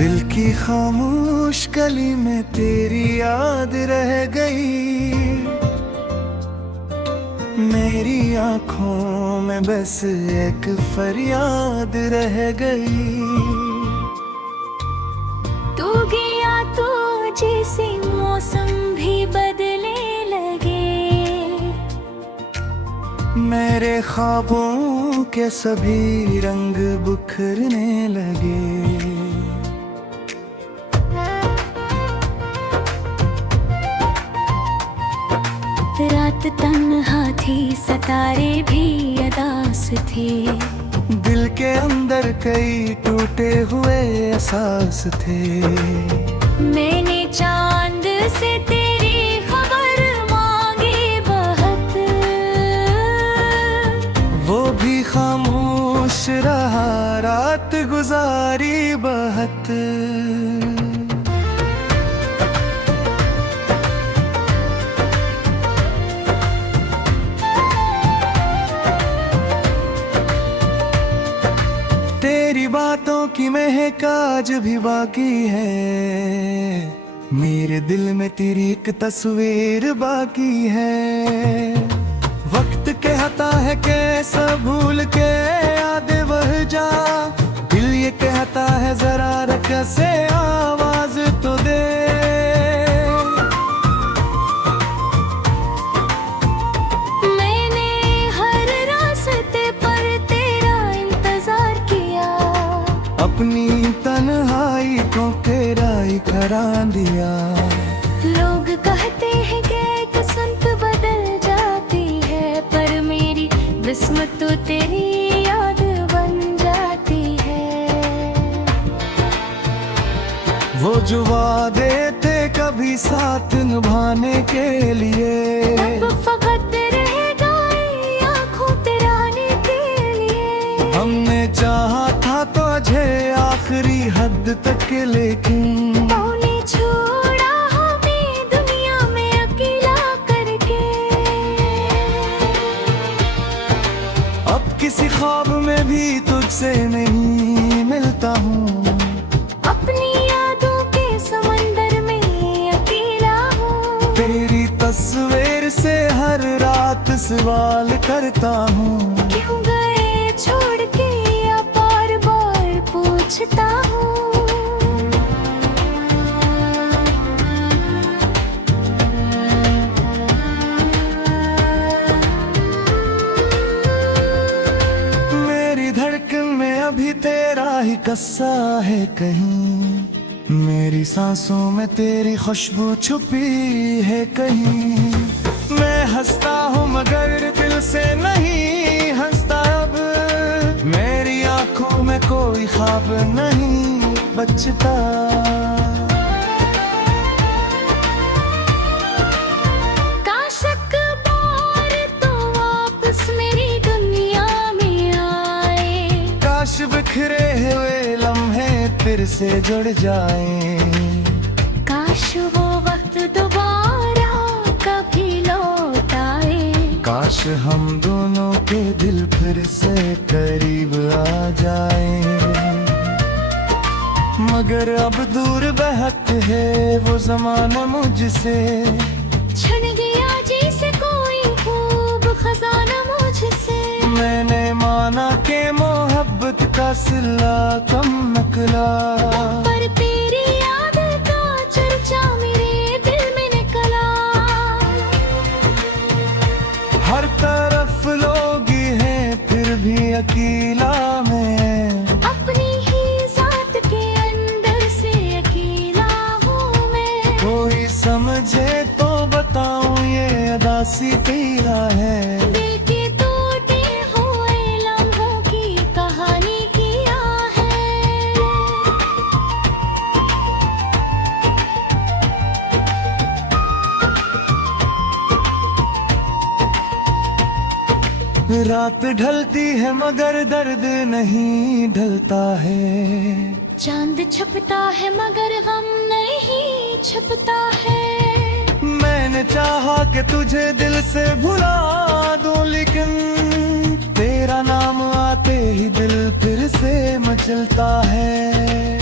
दिल की खामोश गली में तेरी याद रह गई, मेरी आंखों में बस एक फरियाद रह गई। तू गया तो जैसे मौसम भी बदलने लगे, मेरे ख्वाबों के सभी रंग बिखरने लगे। रात तन्हा थी, सितारे भी अदास थे, दिल के अंदर कई टूटे हुए एहसास थे। मैंने चांद से तेरी खबर मांगी बहुत, वो भी खामोश रहा, रात गुजारी बहुत। तेरी बातों की महक आज भी बाकी है, मेरे दिल में तेरी एक तस्वीर बाकी है। वक्त कहता है कैसा भूल के याद बह जा, दिल ये कहता है जरा रख से आवाज तो दे। मैंने हर रास्ते पर तेरा इंतजार किया, अपनी तन्हाई को तेरा इकरार दिया। लोग कहते हैं कि किस्मत बदल जाती है, पर मेरी किस्मत तो तेरी याद बन जाती है। वो जो वादे थे कभी साथ निभाने के लिए, अब फकत रह गए आँखों तेराने के लिए। हमने चाहा था तुझे आखिरी हद तक, लेकिन तूने छोड़ा हमें दुनिया में अकेला करके। अब किसी ख्वाब में भी तुझसे नहीं मिलता हूँ, अपनी यादों के समंदर में अकेला हूँ। तेरी तस्वीर से हर रात सवाल करता हूँ। क्यों गए छोड़ के, या बार बार पूछता हूँ। मेरी धड़कन में अभी तेरा ही कस्सा है कहीं, मेरी सांसों में तेरी खुशबू छुपी है कहीं। मैं हंसता हूँ मगर दिल से नहीं हंसता अब, मेरी आंखों में कोई ख्वाब नहीं बचता। काश एक बार तो वापस मेरी दुनिया में आए, काश बिखरे हुए लम्हे फिर से जुड़ जाएं। काश वो वक्त दोबारा कभी लौट आए। काश हम दोनों के दिल फिर से करीब आ जाएं। मगर अब दूर बहक है वो ज़माना मुझसे, छन गया जैसे कोई खूब खजाना मुझसे। मैंने माना के मोहब्बत का सिला कम नकला, पर तेरी याद का चर्चा मेरे दिल में निकला। हर तरफ लोग हैं फिर भी अकेला मैं, अपनी ही जात के अंदर से अकेला हूँ मैं। कोई समझे तो बताऊं ये अदासी तेरा है। दिल के टूटे हुए लम्हों की कहानी किया है। रात ढलती है मगर दर्द नहीं ढलता है, चांद छपता है मगर गम नहीं छपता है। मैंने चाहा कि तुझे दिल से भुला दूं, लेकिन तेरा नाम आते ही दिल फिर से मचलता है।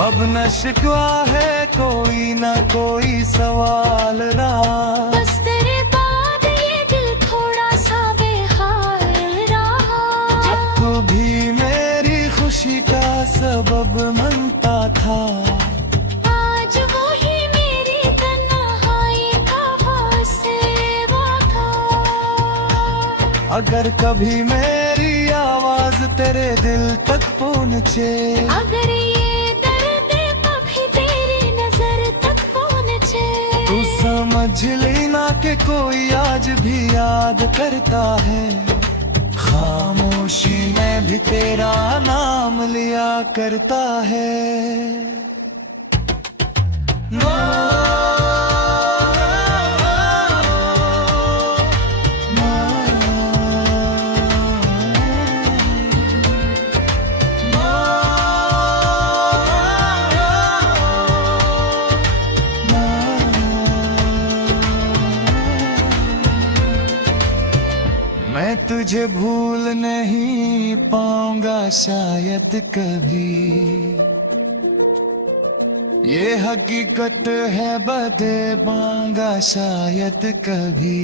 अब न शिकवा है कोई ना कोई सवाल रहा। बस तेरे बाद ये दिल थोड़ा सा बेहाल रहा। जब तू भी मेरी खुशी का सबब बनता था, आज वो ही मेरी तन्हाई का फासिला था। अगर कभी मेरी आवाज तेरे दिल तक पहुँचे, अगर ये दर्द कभी तेरी नजर तक पहुँचे, तू समझ लेना कि कोई आज भी याद करता है। खामोशी में भी तेरा नाम लिया करता है। मैं तुझे भूल नहीं पाऊंगा शायद कभी, ये हकीकत है बदे पाऊंगा शायद कभी।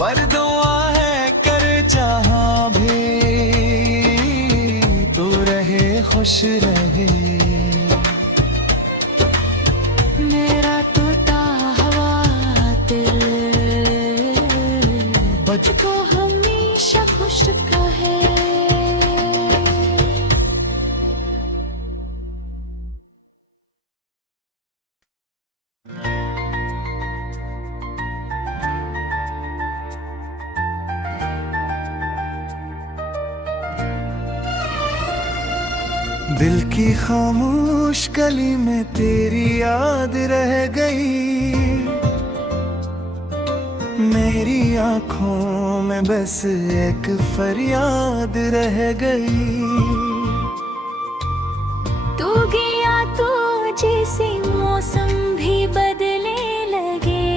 पर दुआ है कर चाहा भी तू रहे खुश रहे। मेरा टूटा हुआ दिल मुझको हमेशा खुश कहे। दिल की खामोश गली में तेरी याद रह गई, मेरी आंखों में बस एक फरियाद रह गई। तू गया तो जैसे मौसम भी बदलने लगे,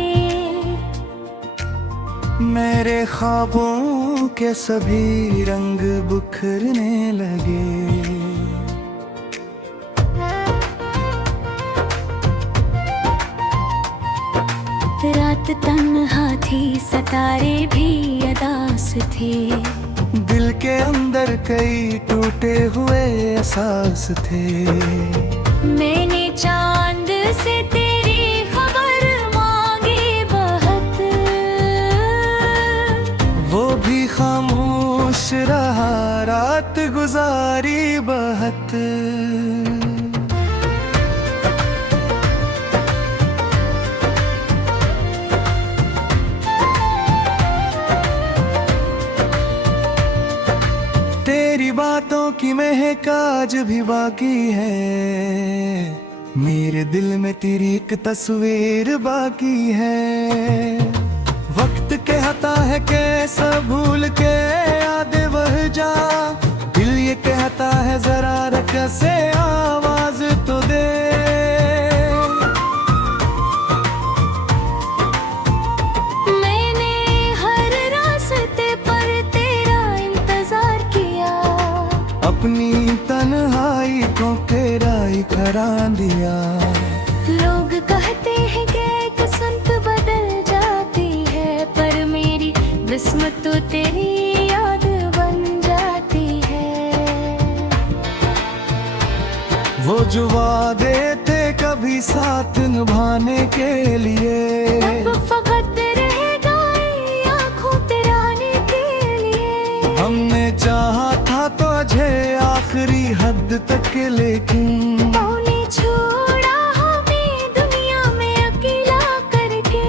मेरे ख्वाबों के सभी रंग बिखरने लगे। रात तन्हा थी, सितारे भी अदास थे, दिल के अंदर कई टूटे हुए एहसास थे। मैंने चांद से तेरी खबर मांगी बहुत, वो भी खामोश रहा, रात गुजारी बहुत। तेरी बातों की महक आज भी बाकी है, मेरे दिल में तेरी एक तस्वीर बाकी है। वक्त कहता है कैसा भूल के याद बह जा, दिल ये कहता है जरा रख से आवाज तो दे। मैंने हर रास्ते पर तेरा इंतजार किया, अपनी तन्हाई को तेरा इकरार दिया। लोग कहते हैं कि किस्मत बदल जाती है, पर मेरी किस्मत तो तेरी याद बन जाती है। वो जो वादे थे कभी साथ निभाने के लिए, अब फकत रह गए आँखों तेराने के लिए। हमने चाहा था तुझे आखिरी हद तक, लेकिन तूने छोड़ा हमें दुनिया में अकेला करके।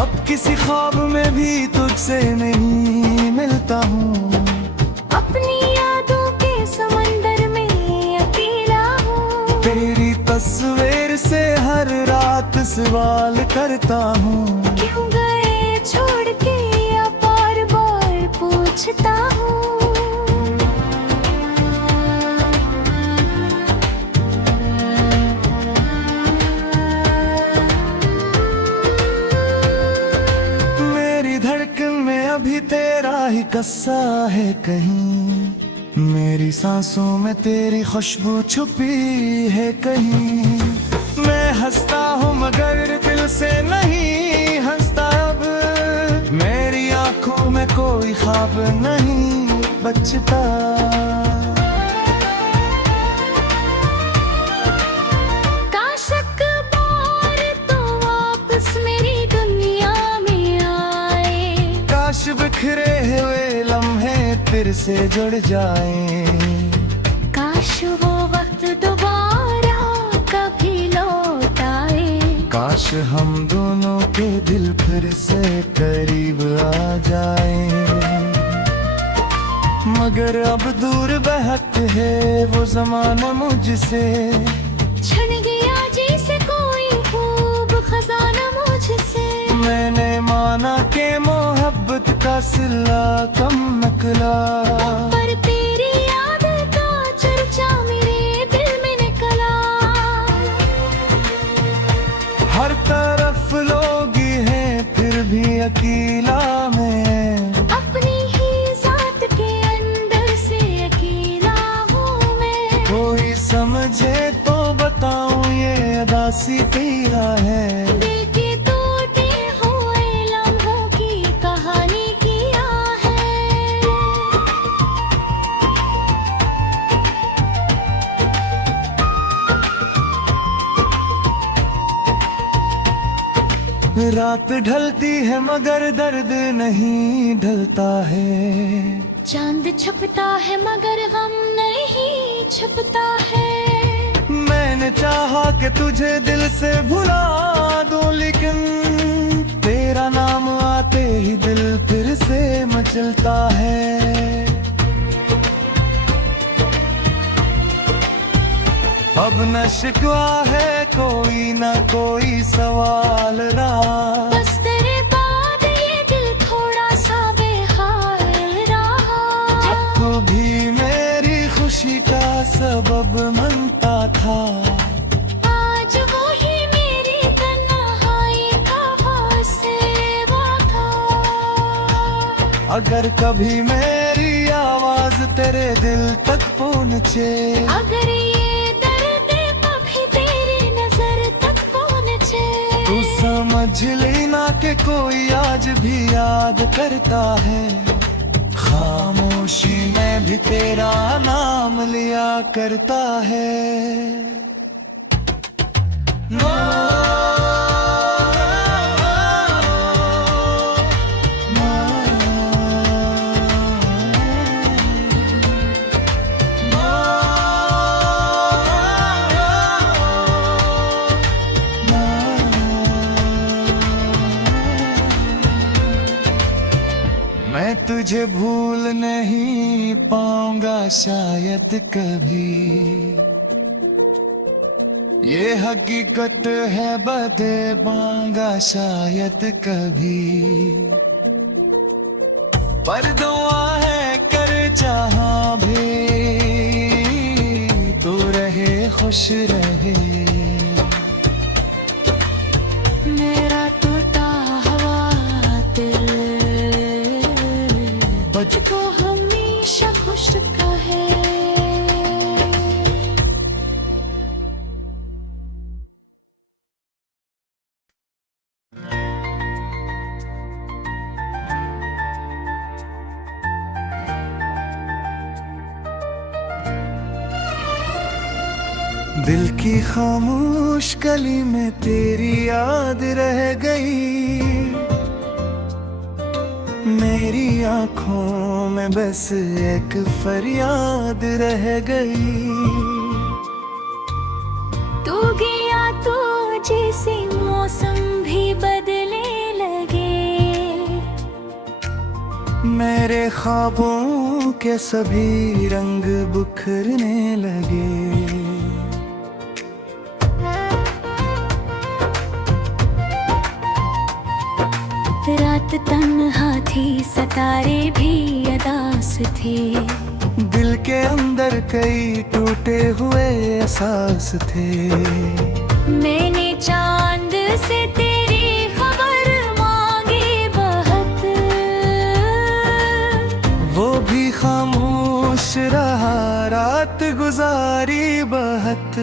अब किसी ख्वाब में भी तुझसे नहीं मिलता हूँ, अपनी यादों के समंदर में अकेला हूँ। तेरी तस्वीर से हर रात सवाल करता हूँ, क्यों गए छोड़ के, या बार बार पूछता हूँ। मेरी धड़कन में अभी तेरा ही कस्सा है कहीं, मेरी सांसों में तेरी खुशबू छुपी है कहीं। मैं हंसता हूँ मगर दिल से नहीं हंसता अब, मेरी आंखों में कोई ख्वाब नहीं बचता। काश एक बार तो वापस मेरी दुनिया में आए, काश बिखरे हुए लम्हे फिर से जुड़ जाएं। काश वो वक्त दोबारा कभी लौट आए, काश हम दोनों के दिल फिर से करीब आ जाएं। मगर अब दूर बहक है वो ज़माना मुझसे, छन गया जैसे कोई खूब खजाना मुझसे। मैंने माना के मोहब्बत का सिला कम निकला, पर तेरी याद का चर्चा मेरे दिल में निकला। हर तरफ लोग हैं फिर भी अकेला मैं, अपनी ही जात के अंदर से अकेला हूँ मैं। कोई समझे तो बताऊं ये अदासी तेरा है। दिल के टूटे हुए लम्हों की कहानी किया है। रात ढलती है मगर दर्द नहीं ढलता है, चांद छुपता है मगर हम नहीं छुपता है। मैंने चाहा कि तुझे दिल से भुला दूं, लेकिन तेरा नाम आते ही दिल फिर से मचलता है। अब न शिकवा है कोई न कोई सवाल रहा, बस तेरे बाद ये दिल थोड़ा सा बेहाल रहा। तू भी मेरी खुशी का सबब बनता था, आज वो ही मेरी तन्हाई का फासिला था। अगर कभी मेरी आवाज तेरे दिल तक पहुँचे, अगर ये दर्द कभी तेरी नजर तक पहुँचे, तू समझ लेना कि कोई आज भी याद करता है। खामोशी में भी तेरा नाम लिया करता है। मैं तुझे भूल नहीं पाऊंगा शायद कभी, ये हकीकत है बदे पाऊंगा शायद कभी। पर दुआ है कर चाहा भी तू रहे खुश रहे। मेरा टूटा हुआ दिल मुझको हमेशा खुश कहे। दिल की खामोश गली में तेरी याद रह गई, मेरी आंखों में बस एक फरियाद रह गई। तू गया तो जैसे मौसम भी बदलने लगे, मेरे ख्वाबों के सभी रंग बिखरने लगे। रात तन्हा थी, सितारे भी अदास थे, दिल के अंदर कई टूटे हुए एहसास थे। मैंने चांद से तेरी खबर मांगी बहुत, रहा रात गुजारी बहत।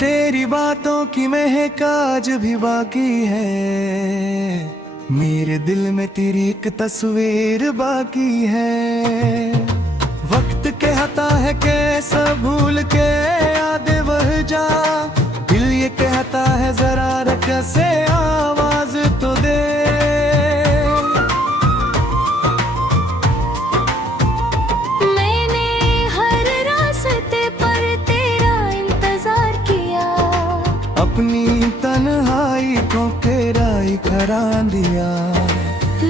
तेरी बातों की महक आज भी बाकी है, मेरे दिल में तेरी एक तस्वीर बाकी है। वक्त कहता है कैसा भूल के याद बह जा, दिल ये कहता है जरा रख से आवाज तो दे। मैंने हर रास्ते पर तेरा इंतजार किया, अपनी तन्हाई को तेराई करा दिया।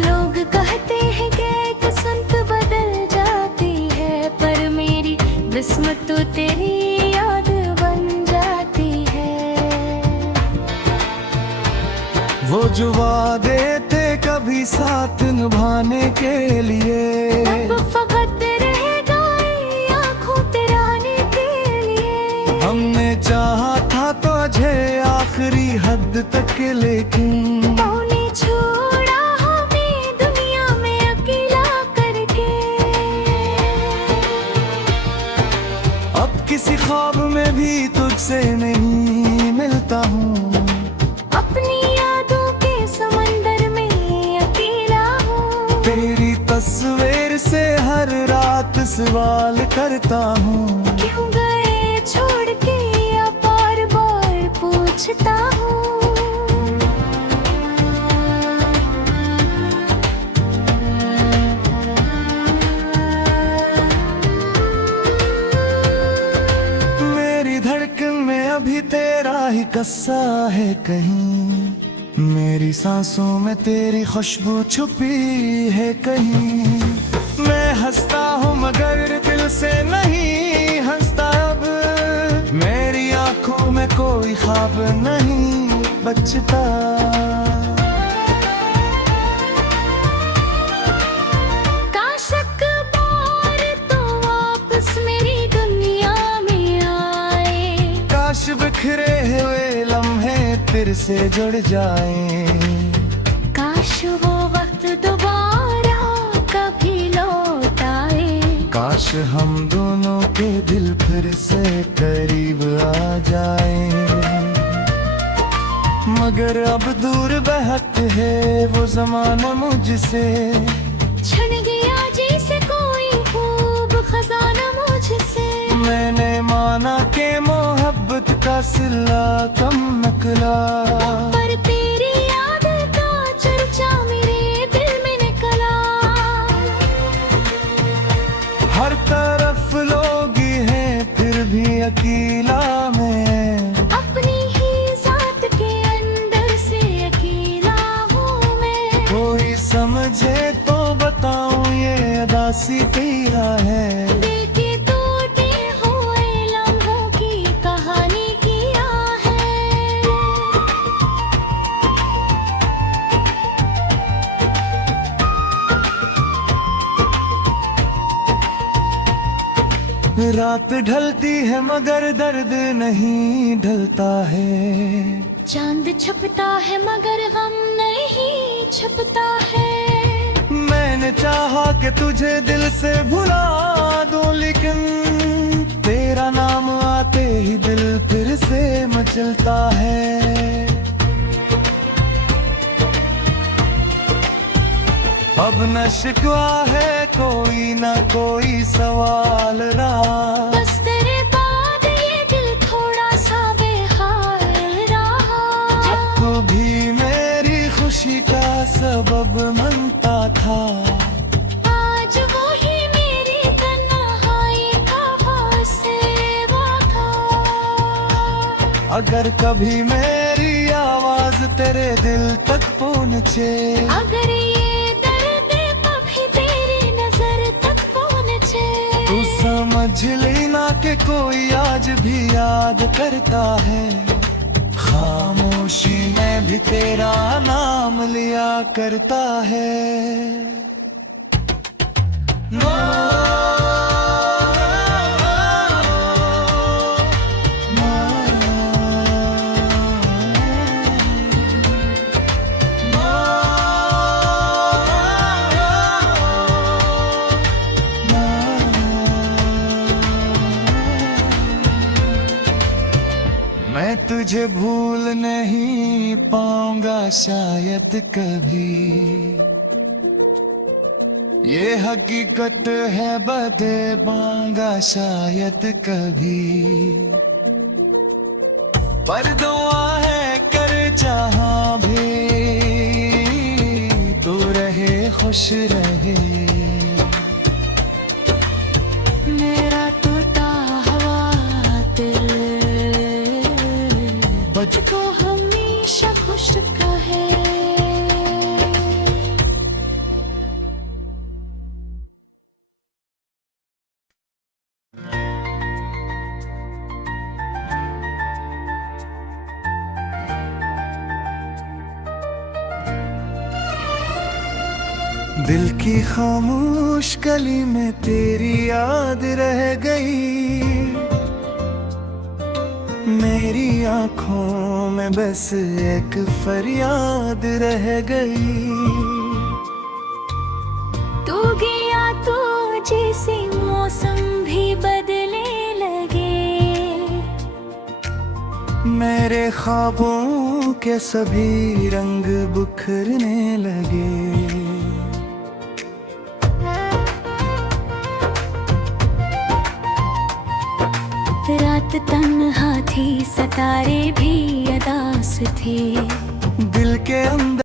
लोग कहते हैं कि किस्मत बदल जाती है, पर मेरी किस्मत तो तेरी याद बन जाती है। वो जो वादे थे कभी साथ निभाने के लिए, अब फकत रह गए आँखों तेराने के लिए। हमने चाहा था तुझे आखिरी हद तक, लेकिन तूने छोड़ा हमें दुनिया में अकेला करके। अब किसी ख्वाब में भी तुझसे नहीं मिलता हूँ, अपनी यादों के समंदर में अकेला हूँ। तेरी तस्वीर से हर रात सवाल करता हूँ। क्यों गए छोड़ के या बार बार पूछता हूँ। मेरी धड़कन में अभी तेरा ही कस्सा है कहीं, मेरी सांसों में तेरी खुशबू छुपी है कहीं। मैं हंसता हूँ मगर दिल से नहीं हंसता अब, मेरी आंखों में कोई ख्वाब नहीं बचता। काश एक बार तो वापस मेरी दुनिया में आए, काश बिखरे हुए लम्हे फिर से जुड़ जाएं। काश वो वक्त दोबारा कभी लौट आए। काश हम दोनों के दिल फिर से करीब आ जाएं। मगर अब दूर बहक है वो ज़माना मुझसे, छन गया जैसे कोई खूब खजाना मुझसे। मैंने माना के मोहब्बत का सिला कम निकला, पर तेरी याद का चर्चा मेरे दिल में निकला। हर तरफ लोग ही हैं फिर भी अकेला मैं, अपनी ही जात के अंदर से अकेला हूँ मैं। कोई समझे तो बताऊं ये अदासी तेरा है। दिल के टूटे हुए लम्हों की कहानी किया है। रात ढलती है मगर दर्द नहीं ढलता है, चांद छपता है मगर गम नहीं छपता है। मैंने चाहा कि तुझे दिल से भुला दूं, लेकिन तेरा नाम आते ही दिल फिर से मचलता है। अब न शिकवा है कोई न कोई सवाल रहा, बस तेरे बाद ये दिल थोड़ा सा बेहाल रहा। जब तू भी मेरी खुशी का सबब बनता था, आज वो ही मेरी तन्हाई का फासिला था। अगर कभी मेरी आवाज तेरे दिल तक पहुँचे, अगर ये दर्द कभी तेरी नजर तक पहुँचे, तू समझ लेना कि कोई आज भी याद करता है। खामोशी में भी तेरा नाम लिया करता है। No, no, मैं तुझे भूल नहीं पाऊंगा शायद कभी, ये हकीकत है बदे पाऊंगा शायद कभी। पर दुआ है कर चाहा भी तू रहे खुश रहे। मेरा टूटा हुआ दिल तुझको हमेशा खुश रहे। दिल की खामोश गली में तेरी याद रह गई, मेरी आंखों में बस एक फरियाद रह गई। तू गया तो जैसे मौसम भी बदलने लगे, मेरे ख्वाबों के सभी रंग बिखरने लगे। रात तन्हा थी, सितारे भी अदास थे, दिल के अंदर